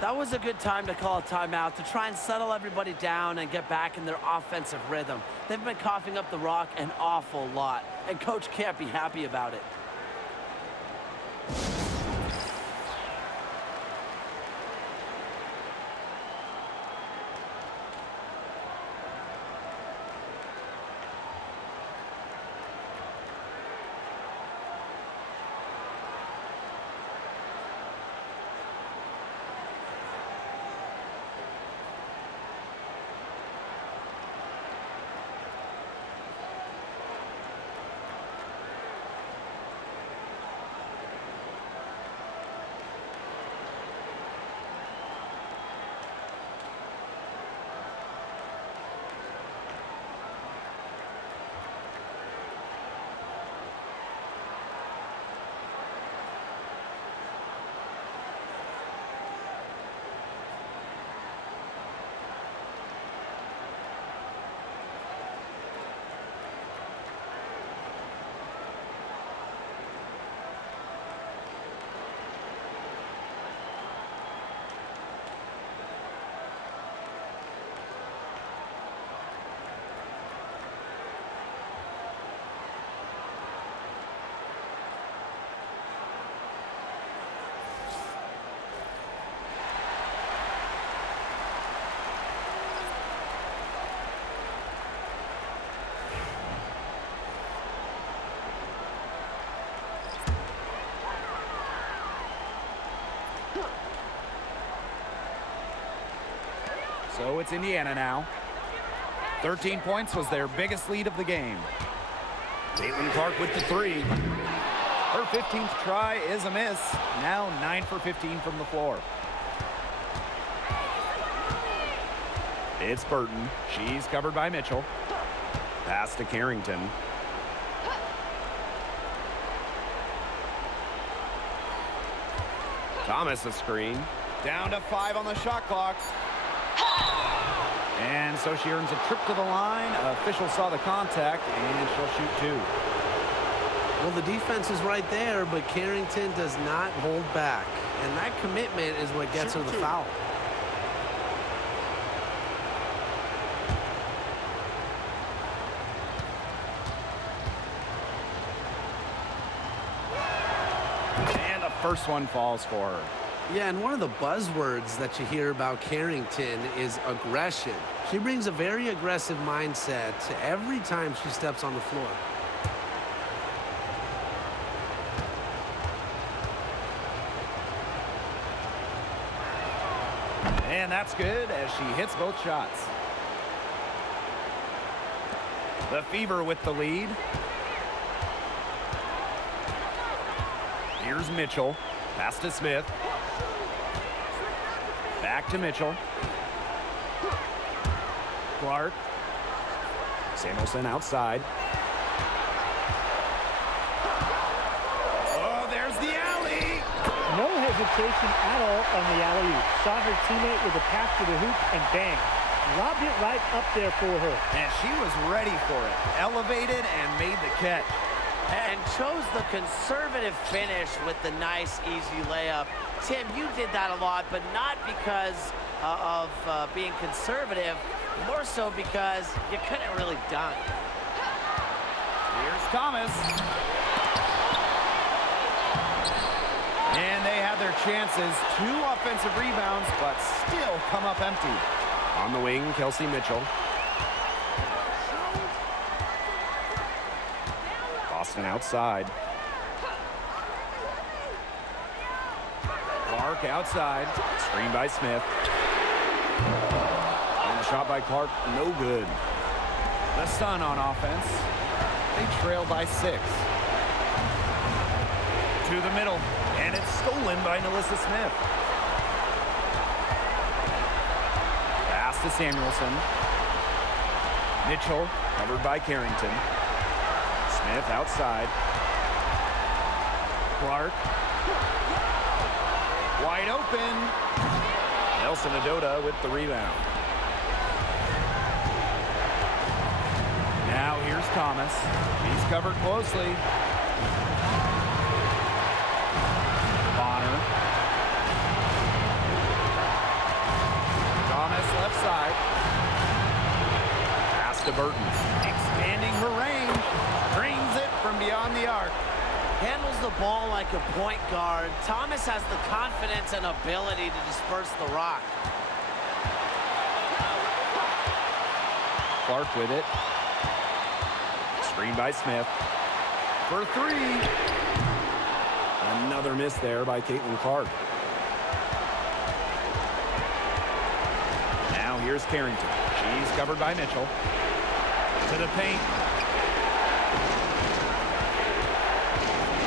That was a good time to call a timeout to try and settle everybody down and get back in their offensive rhythm. They've been coughing up the rock an awful lot, and coach can't be happy about it. So it's Indiana now. 13 points was their biggest lead of the game. Caitlin Clark with the three. Her 15th try is a miss. Now 9 for 15 from the floor. It's Burton. She's covered by Mitchell. Pass to Carrington. Thomas a screen. Down to 5 on the shot clock. And so she earns a trip to the line. Official saw the contact, and she'll shoot 2. Well, the defense is right there, but Carrington does not hold back. And that commitment is what gets her the foul. And the first one falls for her. Yeah, and one of the buzzwords that you hear about Carrington is aggression. She brings a very aggressive mindset to every time she steps on the floor. And that's good as she hits both shots. The Fever with the lead. Here's Mitchell. Pass to Smith. Back to Mitchell. Clark. Samuelson outside. Oh, there's the alley. No hesitation at all on the alley-oop. Saw her teammate with a pass to the hoop and bang. Lobbed it right up there for her. And she was ready for it. Elevated and made the catch. And chose the conservative finish with the nice, easy layup. Tim, you did that a lot, but not because of being conservative, more so because you couldn't really dunk. Here's Thomas. And they had their chances. 2 offensive rebounds, but still come up empty. On the wing, Kelsey Mitchell. Boston outside. Clark outside. Screen by Smith. And the shot by Clark, no good. The Sun on offense. They trail by 6. To the middle. And it's stolen by Melissa Smith. Pass to Samuelson. Mitchell covered by Carrington. Smith outside. Clark. Wide open. Nelson Adota with the rebound. Now here's Thomas. He's covered closely. Bonner. Thomas left side. Pass to Burton. Expanding her range. Brings it from beyond the arc. Handles the ball like a point guard. Thomas has the confidence and ability to disperse the rock. Clark with it. Screen by Smith. For 3. Another miss there by Caitlin Clark. Now here's Carrington. She's covered by Mitchell. To the paint.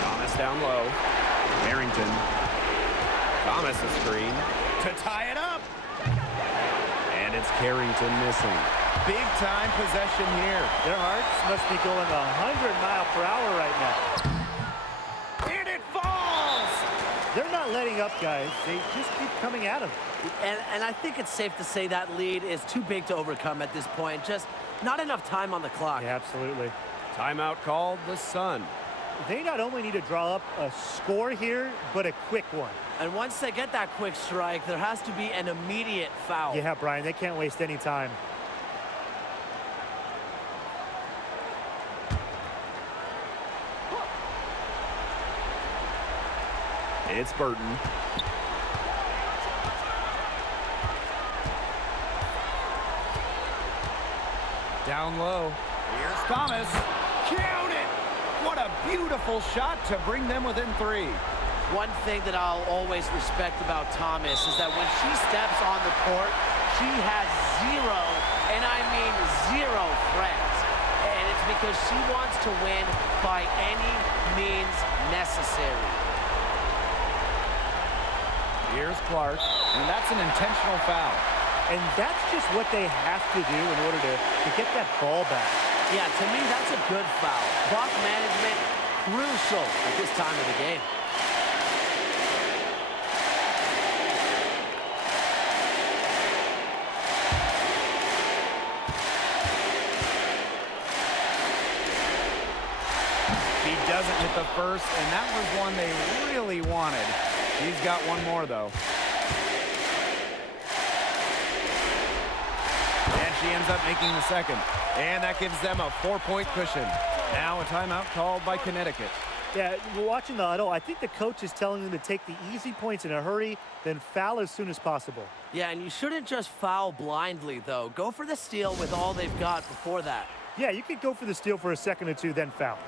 Thomas down low. Carrington. Thomas a screen. To tie it up. And it's Carrington missing. Big time possession here. Their hearts must be going 100 miles per hour right now. And it falls! They're not letting up, guys. They just keep coming at them. And I think it's safe to say that lead is too big to overcome at this point. Just not enough time on the clock. Yeah, absolutely. Timeout called, the Sun. They not only need to draw up a score here, but a quick one. And once they get that quick strike, there has to be an immediate foul. Yeah, Brian, they can't waste any time. It's Burton. Down low. Here's Thomas. Count it! What a beautiful shot to bring them within 3. One thing that I'll always respect about Thomas is that when she steps on the court, she has 0, and I mean 0 friends. And it's because she wants to win by any means necessary. Here's Clark, and that's an intentional foul. And that's just what they have to do in order to get that ball back. Yeah, to me, that's a good foul. Clock management, crucial at this time of the game. He doesn't hit the first, and that was one they really wanted. He's got one more, though. And she ends up making the second. And that gives them a 4-point cushion. Now a timeout called by Connecticut. Yeah, watching the huddle, I think the coach is telling them to take the easy points in a hurry, then foul as soon as possible. Yeah, and you shouldn't just foul blindly, though. Go for the steal with all they've got before that. Yeah, you could go for the steal for a second or two, then foul.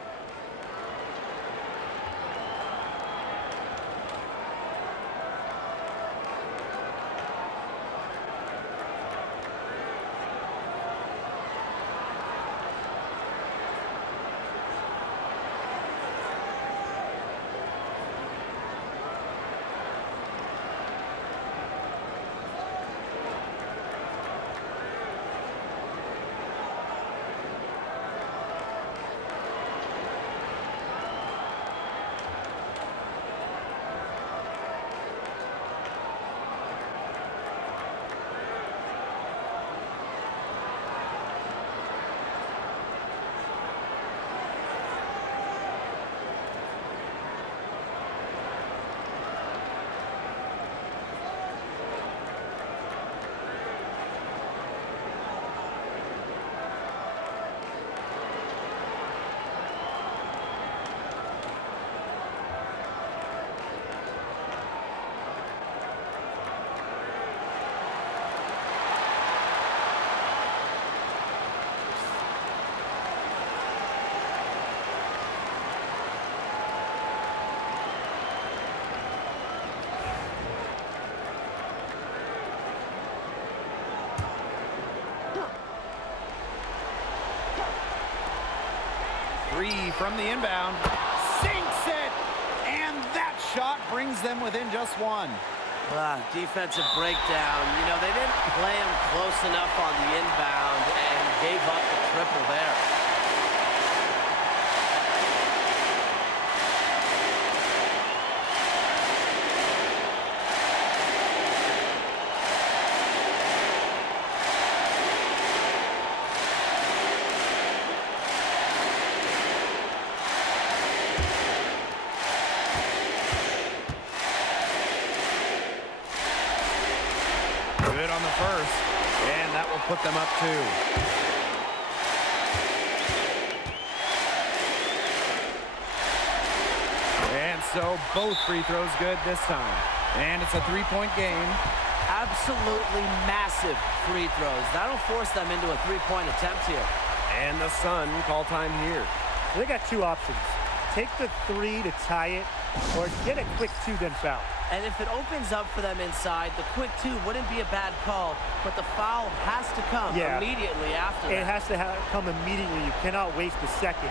Three from the inbound. Sinks it! And that shot brings them within just one. Defensive breakdown. You know, they didn't play him close enough on the inbound and gave up the triple there. Good on the first, and that will put them up 2. And so both free throws good this time. And it's a 3-point game. Absolutely massive free throws. That'll force them into a 3-point attempt here. And the Sun call time here. They got 2 options. Take the 3 to tie it, or get a quick 2 then foul. And if it opens up for them inside, the quick 2 wouldn't be a bad call, but the foul has to come immediately after that. It has to come immediately. You cannot waste a second.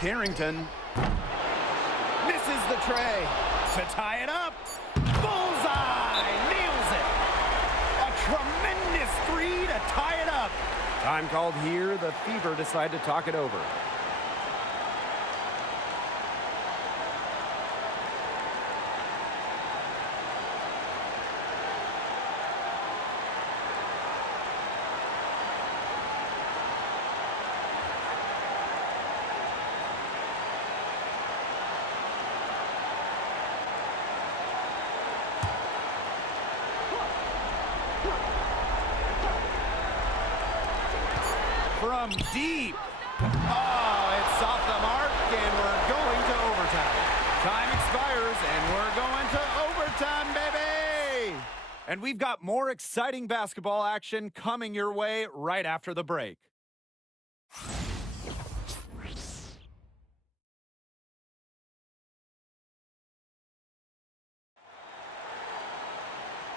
Carrington misses the tray to tie it up. Bullseye! Nails it! A tremendous 3 to tie it up. Time called here. The Fever decide to talk it over. From deep. Oh, it's off the mark, and we're going to overtime. Time expires, and we're going to overtime, baby! And we've got more exciting basketball action coming your way right after the break.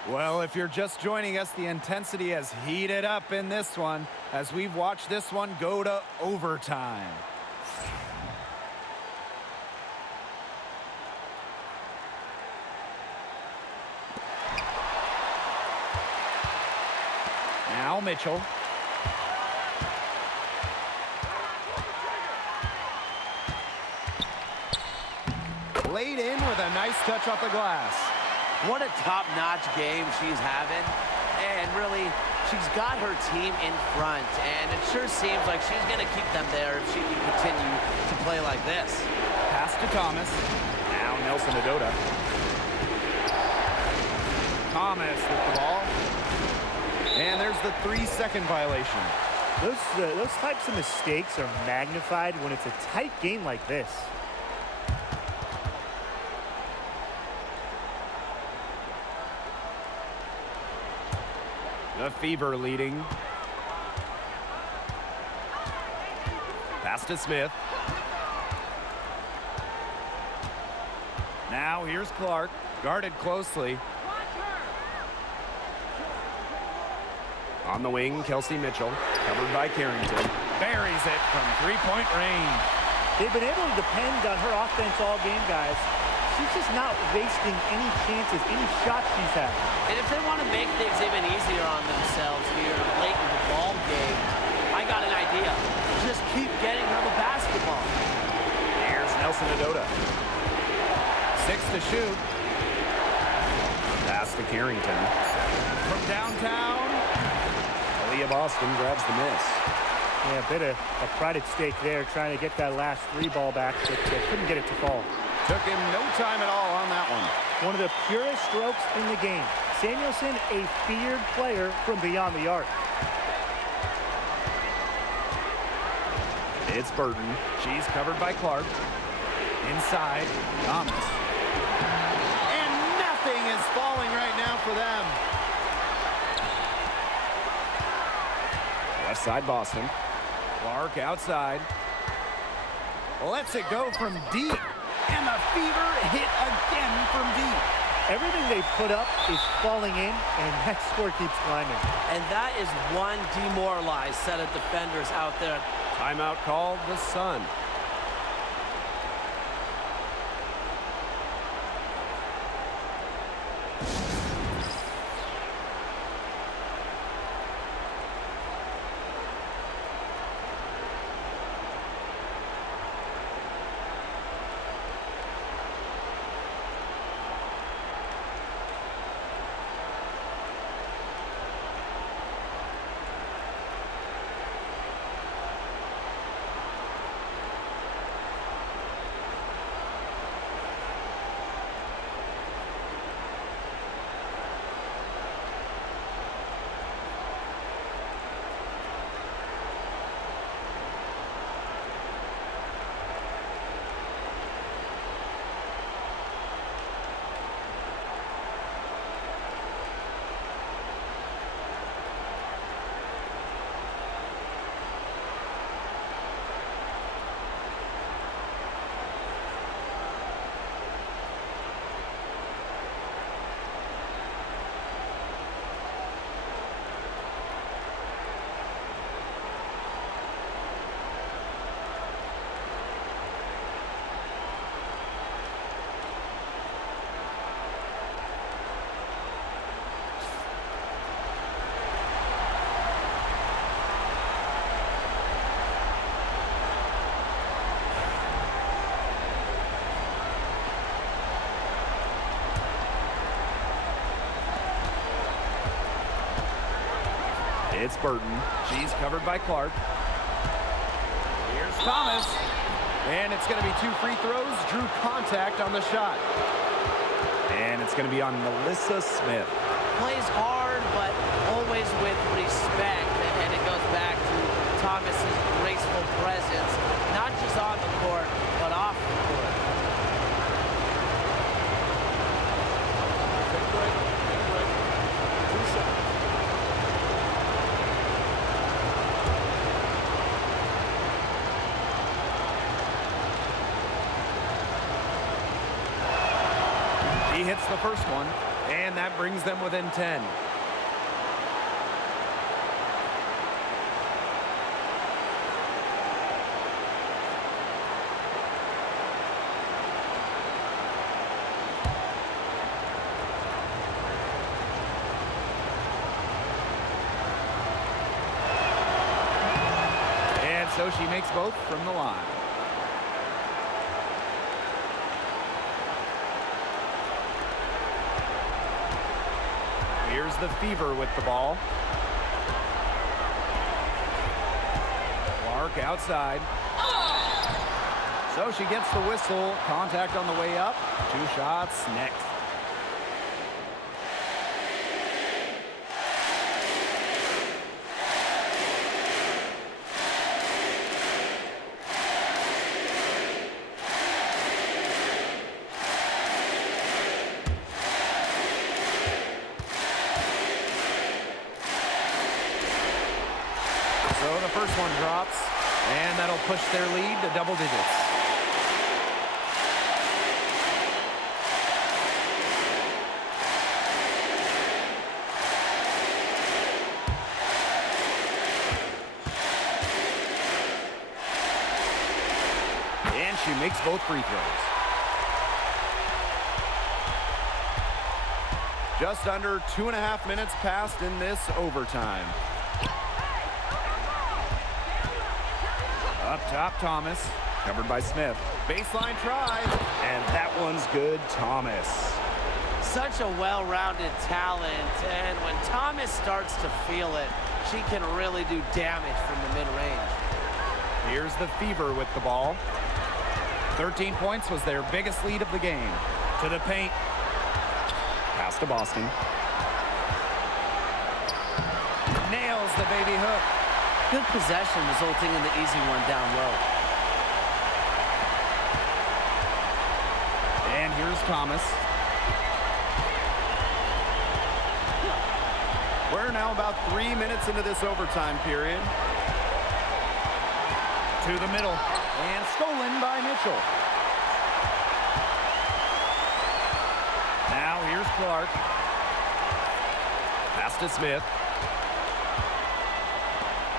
Well, if you're just joining us, the intensity has heated up in this one as we've watched this one go to overtime. Now Mitchell. Laid in with a nice touch off the glass. What a top-notch game she's having. And really, she's got her team in front. And it sure seems like she's going to keep them there if she can continue to play like this. Pass to Thomas. Now Nelson Adota. Thomas with the ball. And there's the 3-second violation. Those types of mistakes are magnified when it's a tight game like this. The Fever leading. Pass to Smith. Now here's Clark, guarded closely. On the wing, Kelsey Mitchell, covered by Carrington. Buries it from three-point range. They've been able to depend on her offense all game, guys. She's just not wasting any chances, any shots she's had. And if they want to make things even easier on themselves here late in the ball game, I got an idea. Just keep getting her the basketball. Here's Nelson Adota. 6 to shoot. Pass to Carrington. From downtown. Aaliyah Boston grabs the miss. Yeah, a bit of a pride at stake there, trying to get that last three ball back, but couldn't get it to fall. Took him no time at all on that one. One of the purest strokes in the game. Samuelson, a feared player from beyond the arc. It's Burton. She's covered by Clark. Inside, Thomas. And nothing is falling right now for them. Left side, Boston. Clark outside. Lets it go from deep. And the Fever hit again from deep. Everything they put up is falling in, and that score keeps climbing. And that is one demoralized set of defenders out there. Timeout called, the Sun. It's Burton. She's covered by Clark. Here's Thomas. And it's going to be 2 free throws. Drew contact on the shot. And it's going to be on Melissa Smith. Plays hard, but always with respect. And it goes back to Thomas's graceful presence, not just on the court, but off the court. Take a break. Take a break. 2 shots. He hits the first one, and that brings them within 10. And so she makes both from the line. Here's the Fever with the ball. Clark outside. So she gets the whistle. Contact on the way up. 2 shots next. So the first one drops, and that'll push their lead to double digits. She makes both free throws. Just under 2.5 minutes passed in this overtime. Up top, Thomas. Covered by Smith. Baseline try. And that one's good, Thomas. Such a well-rounded talent, and when Thomas starts to feel it, she can really do damage from the mid-range. Here's the Fever with the ball. 13 points was their biggest lead of the game. To the paint. Pass to Boston. Nails the baby hook. Good possession resulting in the easy one down low. And here's Thomas. We're now about 3 minutes into this overtime period. To the middle. And stolen by Mitchell. Now here's Clark. Pass to Smith.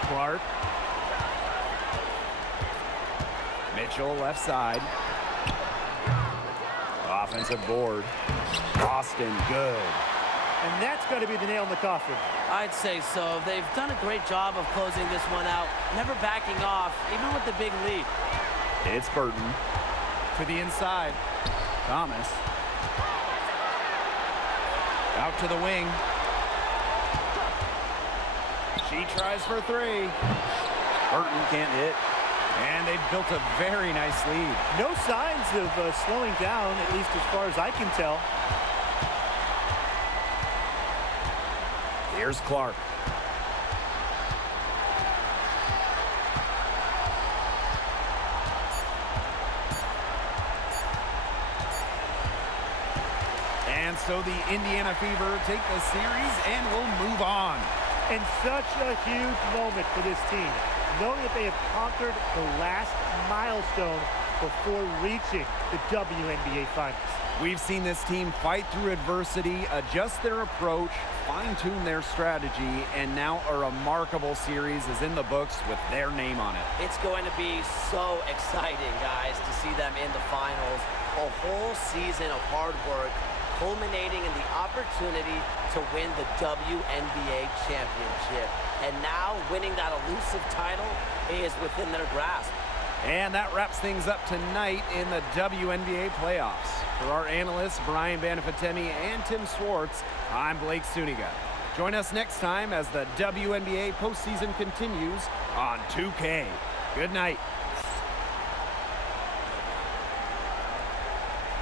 Clark. Mitchell left side. Offensive board. Boston good. And that's got to be the nail in the coffin. I'd say so. They've done a great job of closing this one out, never backing off, even with the big lead. It's Burton. To the inside. Thomas. Out to the wing. She tries for three. Burton can't hit. And they've built a very nice lead. No signs of slowing down, at least as far as I can tell. Here's Clark. And so the Indiana Fever take the series and will move on. And such a huge moment for this team, knowing that they have conquered the last milestone before reaching the WNBA Finals. We've seen this team fight through adversity, adjust their approach, fine-tune their strategy, and now a remarkable series is in the books with their name on it. It's going to be so exciting, guys, to see them in the finals. A whole season of hard work culminating in the opportunity to win the WNBA championship. And now winning that elusive title is within their grasp. And that wraps things up tonight in the WNBA Playoffs. For our analysts, Brian Banafitemi and Tim Swartz, I'm Blake Suniga. Join us next time as the WNBA postseason continues on 2K. Good night.